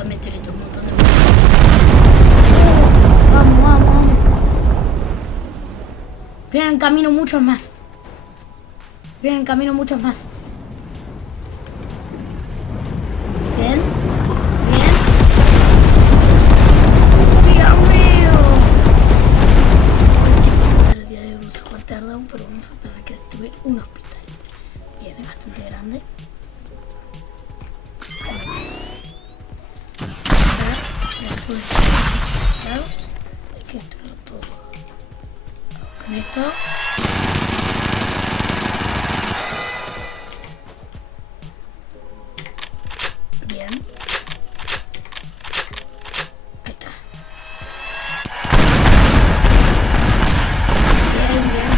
montón de meteoritos, un montón de meteoritos. Vamos, vamos, vamos. Vienen en camino muchos más. Vienen en camino muchos más. Bien. Bien. Dios mío. Bueno chicos, el día de hoy vamos a jugar Teardown, pero vamos a tener que destruir un hospital. Bien, es bastante grande. Claro, hay que destruirlo todo. Con esto. Bien. Ahí está. Bien, bien.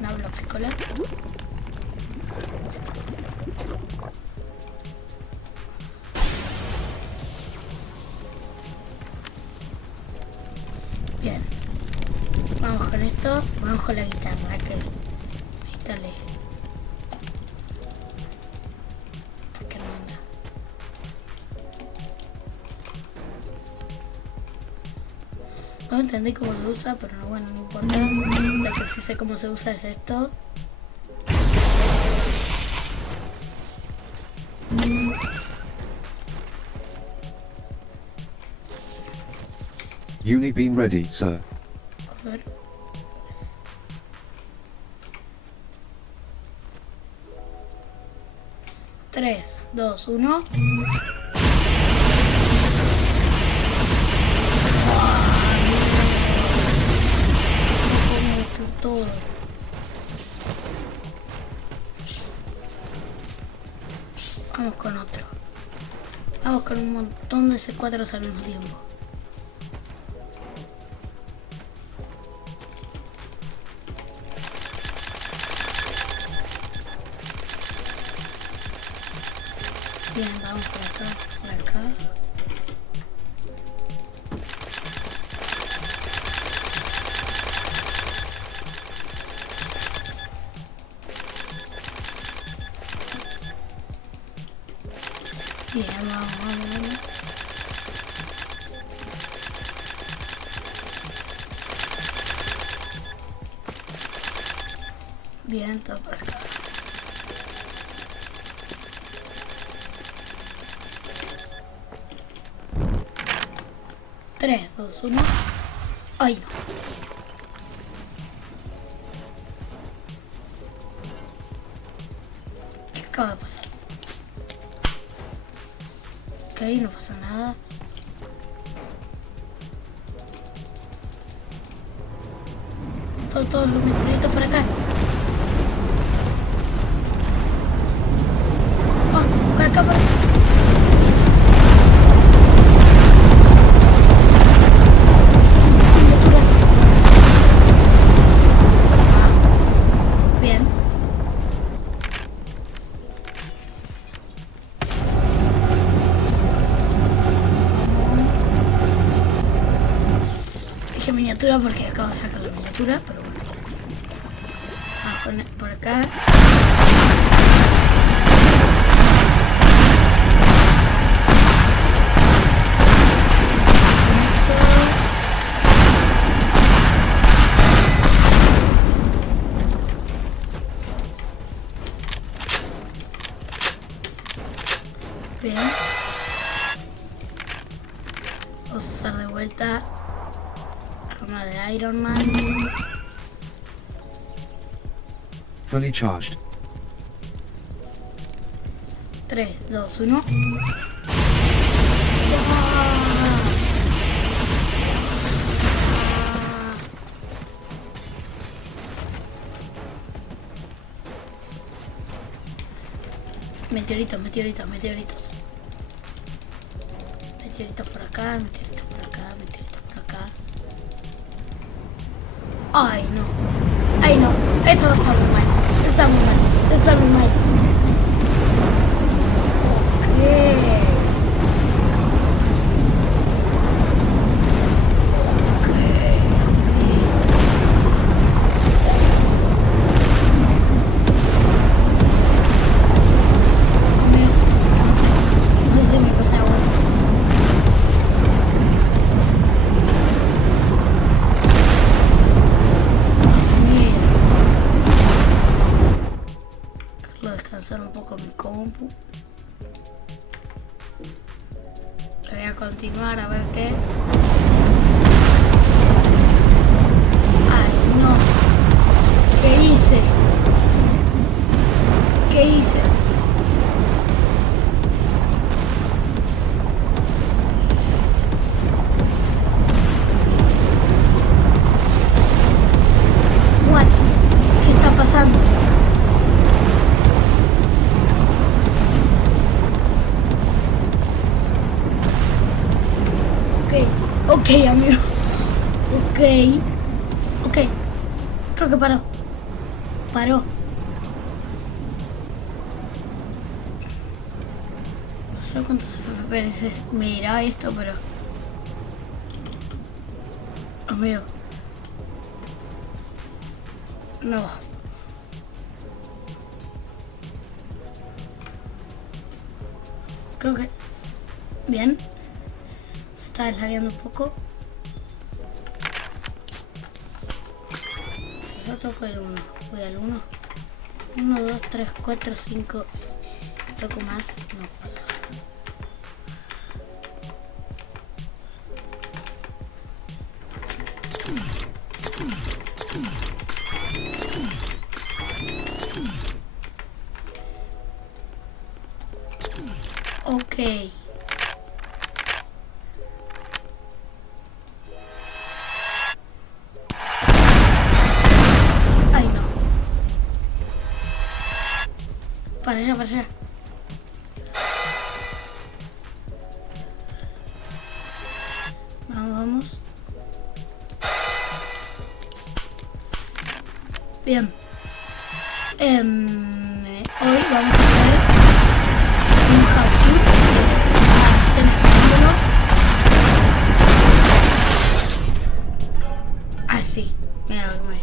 Una bloxicola. Bien. Vamos con esto. Vamos con la guitarra que instalé. ¿Por qué no anda? No entendí cómo se usa, pero no, bueno, no importa. Lo que sí sé cómo se usa es esto. Unibeam ready, sir. A ver. Tres, dos, uno. Todo. Vamos con otro. Vamos con un montón de C4 al mismo tiempo. Bien, vamos por acá, por acá. Bien, vamos, vamos, vamos. Bien, todo por acá. Tres, dos, uno. ¡Ay, no! ¿Qué acaba de pasar? Ok, no pasa nada. Todos los meteoritos por acá. Oh, por acá, por acá. Bien. Dije miniatura porque acabo de sacar la miniatura, pero bueno. Vamos a poner por acá. Bien. Vamos a usar de vuelta arma de Iron Man. Fully charged. 3, 2, 1. Meteoritos, meteoritos, meteoritos. Meteoritos por acá, meteoritos por acá, meteoritos por acá. Ay, no. Ay, no. Esto está muy mal. Está muy mal. Está muy mal. descansar un poco mi compu. Voy a continuar a ver qué. Ay, no. ¿Qué hice? ¿Qué hice? What? ¿Qué está pasando? Ok, amigo. Ok. Creo que paró. Paró. No sé cuántos FPS miraba esto, pero... Amigo. No. Creo que... Bien. Se está deslagueando un poco. Si yo toco el 1, voy al 1. 1, 2, 3, 4, 5. Toco más. No. Ok. Ay, no. Para allá, para allá. Vamos. Bien. Hoy vamos a hacer un how-to. Así. Mira lo que me...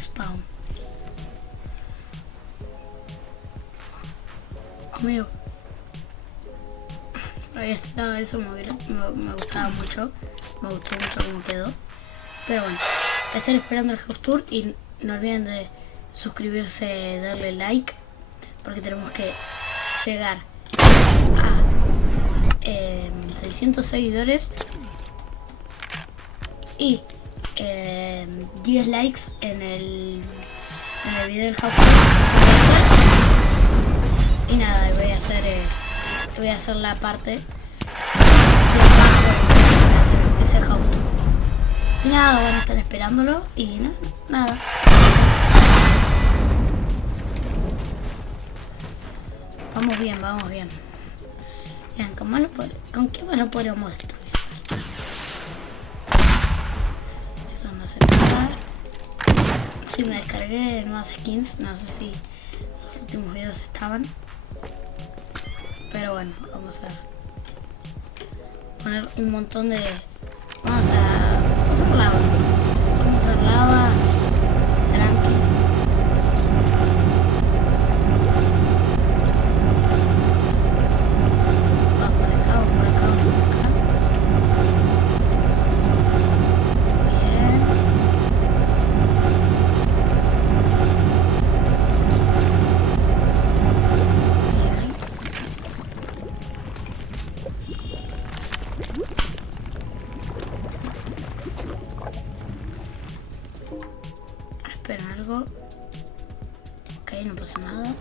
Spawn. Amigo. Había estado eso, me gustaba mucho. Me gustó mucho cómo quedó. Pero bueno, estén esperando el house tour y no olviden de suscribirse, darle like, porque tenemos que llegar a 600 seguidores y 10 likes en el video del house tour. Y nada, voy a hacer la parte de ese house tour. Y nada, van a estar esperándolo y nada. Vamos bien, vamos bien. Bien, ¿con qué más lo podríamos destruir? Eso no sé nada. Sí, me descargué nuevas skins, no sé si los últimos videos estaban. Pero bueno, vamos a poner un montón de... Vamos a usar lava. Vamos a usar lava. Tranqui. Vamos por acá, vamos por acá, vamos por acá. Bien. Esperen algo. Ok, no pasa nada.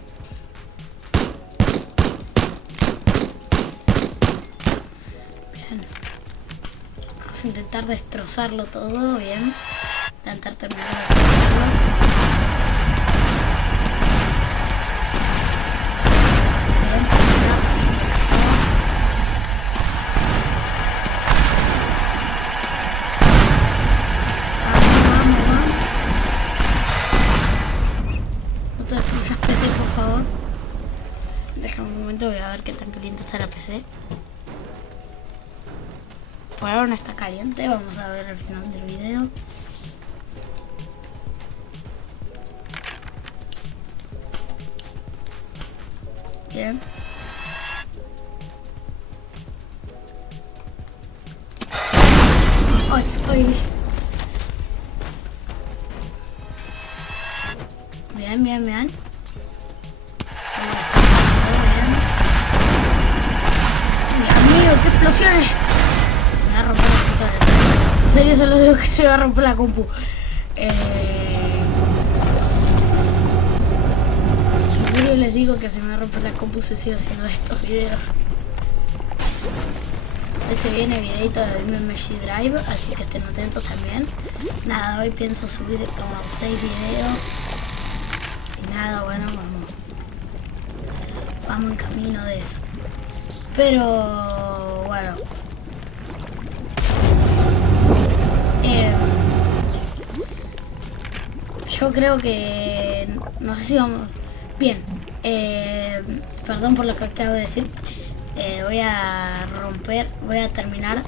Bien. Vamos a intentar destrozarlo todo, bien. Intentar terminar de destrozarlo. Déjame un momento, voy a ver qué tan caliente está la PC. Por ahora no está caliente, vamos a ver al final del video. Bien. Ay, ay. Bien, bien, bien. Bien. Amigo, qué explosiones. Se me va a romper la computadora. En serio, se lo digo que se me va a romper la compu. En serio les digo que se me va a romper la compu si sigo haciendo estos videos. Se viene videito de MMG Drive, así que estén atentos también. Nada, hoy pienso subir como 6 videos. Y nada, bueno, vamos en camino de eso. Pero bueno, yo creo que no sé si vamos bien. Perdón por lo que acabo de decir. Voy a terminar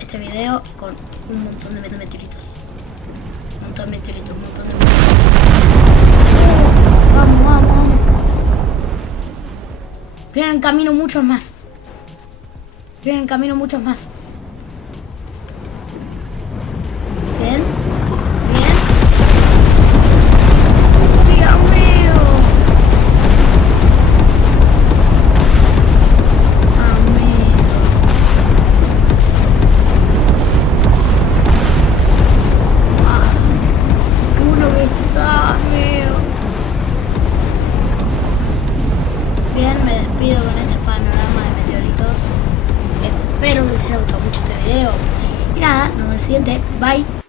este video con un montón de meteoritos. Un montón de meteoritos. Vamos, vamos, vamos. Vienen en camino muchos más. Vienen en camino muchos más. Bien. Bien. Dios mío. Bien, me despido con este panorama de meteoritos. Espero que les haya gustado mucho este video. Y nada, nos vemos en el siguiente. Bye.